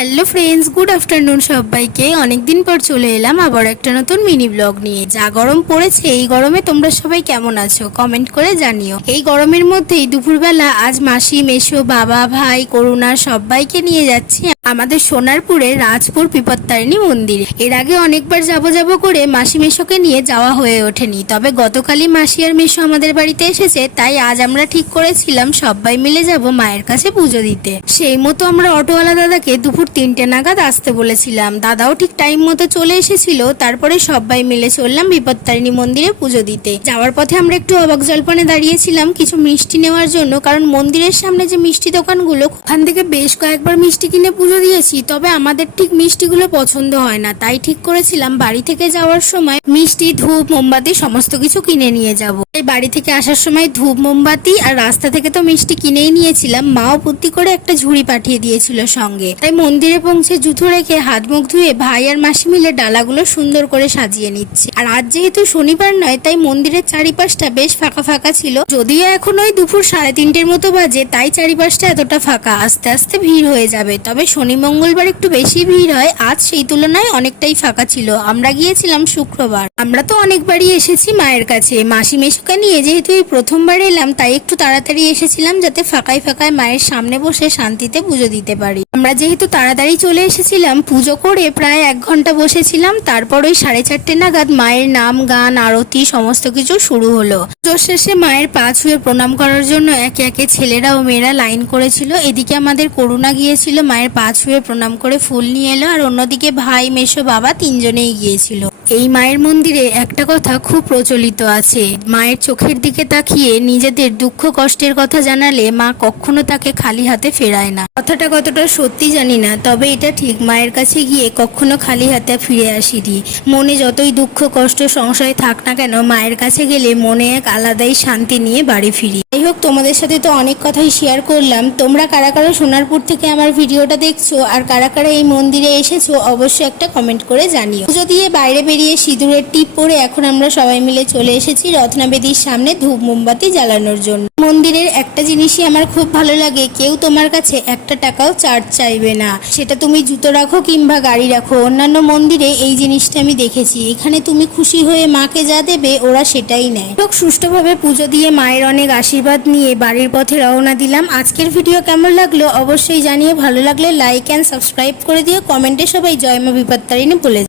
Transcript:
Hello friends, good afternoon সবাইকে। অনেকদিন পর চলে এলাম আবার একটা নতুন মিনি ব্লগ নিয়ে। যা গরম পড়েছে এই গরমে তোমরা সবাই কেমন আছো কমেন্ট করে জানিও। এই গরমের মধ্যেই দুপুরবেলা আজ মাসি, মেসো, বাবা, ভাই, করুণা সবাইকে নিয়ে যাচ্ছি আমাদের সোনারপুরের রাজপুর বিপত্তারিণী মন্দিরে। এর আগে অনেকবার যাবো করে মাসি মেসোকে নিয়ে যাওয়া হয়ে ওঠেনি, তবে গতকালই মাসি আর মেসো আমাদের বাড়িতে এসেছে, তাই আজ আমরা ঠিক করেছিলাম সবাই মিলে যাব মায়ের কাছে পুজো দিতে। সেই মতো আমরা অটোওয়ালা দাদাকে দুপুর 3টে নাগাদ আসতে বলেছিলাম। দাদাও ঠিক টাইম মতো চলে এসেছিল। তারপরে সবাই মিলে চললাম বিপত্তারিণী মন্দিরে পুজো দিতে। যাওয়ার পথে আমরা একটু অবাক জল্পনে দাঁড়িয়েছিলাম কিছু মিষ্টি নেওয়ার জন্য, কারণ মন্দিরের সামনে যে মিষ্টি দোকানগুলো, ওখান থেকে বেশ কয়েকবার মিষ্টি কিনে পুজো দিয়েছি, তবে আমাদের ঠিক মিষ্টিগুলো পছন্দ হয় না। তাই ঠিক করেছিলাম বাড়ি থেকে যাওয়ার সময় মিষ্টি, ধূপ, মোমবাতি সমস্ত কিছু কিনে নিয়ে যাব। তাই বাড়ি থেকে আসার সময় ধূপ, মোমবাতি আর রাস্তা থেকে তো মিষ্টি কিনেই নিয়েছিলাম। মাও বুদ্ধি করে একটা ঝুড়ি পাঠিয়ে দিয়েছিল সঙ্গে। তাই মন্দিরে পৌঁছে জুতো রেখে হাত মুখ ধুয়ে ভাই আর মাসি মিলে ডালাগুলো সুন্দর করে সাজিয়ে নিচ্ছে। আর আজ যেহেতু শনিবার নয়, তাই মন্দিরের চারিপাশটা বেশ ফাঁকা ফাঁকা ছিল। যদিও এখন ওই দুপুর 3:30 মতো বাজে, তাই চারিপাশটা এতটা ফাঁকা। আস্তে আস্তে ভিড় হয়ে যাবে। তবে শনি মঙ্গলবার একটু বেশি ভিড় হয়, আজ সেই তুলনায় অনেকটাই ফাঁকা ছিল। আমরা গিয়েছিলাম শুক্রবার। আমরা তো অনেকবারই এসেছি মায়ের কাছে। মাসি মেসোকে নিয়ে যেহেতু এই প্রথমবার এলাম, তাই একটু তাড়াতাড়ি এসেছিলাম যাতে ফাঁকায় ফাঁকায় মায়ের সামনে বসে শান্তিতে পুজো দিতে পারি। আমরা যেহেতু তাড়াতাড়ি চলে এসেছিলাম, পুজো করে প্রায় 1 ঘন্টা বসেছিলাম। তারপর ওই 4:30 নাগাদ মায়ের নাম, গান, আরতি সমস্ত কিছু শুরু হলো। পুজোর শেষে মায়ের পা ছুঁয়ে প্রণাম করার জন্য একে একে ছেলেরা ও মেয়েরা লাইন করেছিল। এদিকে আমাদের করুণা গিয়েছিল মায়ের পা ছুঁয়ে প্রণাম করে ফুল নিয়ে এলো, আর অন্যদিকে ভাই, মেসো, বাবা তিনজনেই গিয়েছিল। এই মায়ের মন্দিরে একটা কথা খুব প্রচলিত আছে, মায়ের চোখের দিকে তাকিয়ে নিজেদের দুঃখ কষ্টের কথা জানালে মা কখনো তাকে খালি হাতে ফেরায় না। কথাটা কতটা সত্যি জানি না, তবে এটা ঠিক। মায়ের কাছে গিয়ে কখনো খালি হাতে ফিরে আসিনি। মনে যতই দুঃখ কষ্ট সংশয় থাক না কেন, মায়ের কাছে গেলে মনে এক আলাদাই শান্তি নিয়ে বাড়ি ফিরি। যাই হোক, তোমাদের সাথে তো অনেক কথাই শেয়ার করলাম। তোমরা কারা কারা সোনারপুর থেকে আমার ভিডিওটা দেখছো আর কারা কারা এই মন্দিরে এসেছো অবশ্যই একটা কমেন্ট করে জানিও। পুজো দিয়ে বাইরে বেরিয়ে সিঁদুরের টিপ পরে এখন আমরা সবাই মিলে চলে এসেছি রত্নাবেদীর সামনে ধূপ মোমবাতি জ্বালানোর জন্য। মন্দিরের একটা জিনিসই আমার খুব ভালো লাগে, কেউ তোমার কাছে 1 টাকাও চার্জ চাইবে না। সেটা তুমি জুতো রাখো কিংবা গাড়ি রাখো। অন্যান্য মন্দিরে এই জিনিসটা আমি দেখেছি, এখানে তুমি খুশি হয়ে মাকে যা দেবে ওরা সেটাই নেয়। লোক সুষ্ঠুভাবে পুজো দিয়ে মায়ের অনেক আশীর্বাদ নিয়ে বাড়ির পথে রওনা দিলাম। আজকের ভিডিও কেমন লাগলো অবশ্যই জানিয়ে, ভালো লাগলে লাইক অ্যান্ড সাবস্ক্রাইব করে দিও। কমেন্টে সবাই জয় মা বিপত্তারিণী বলে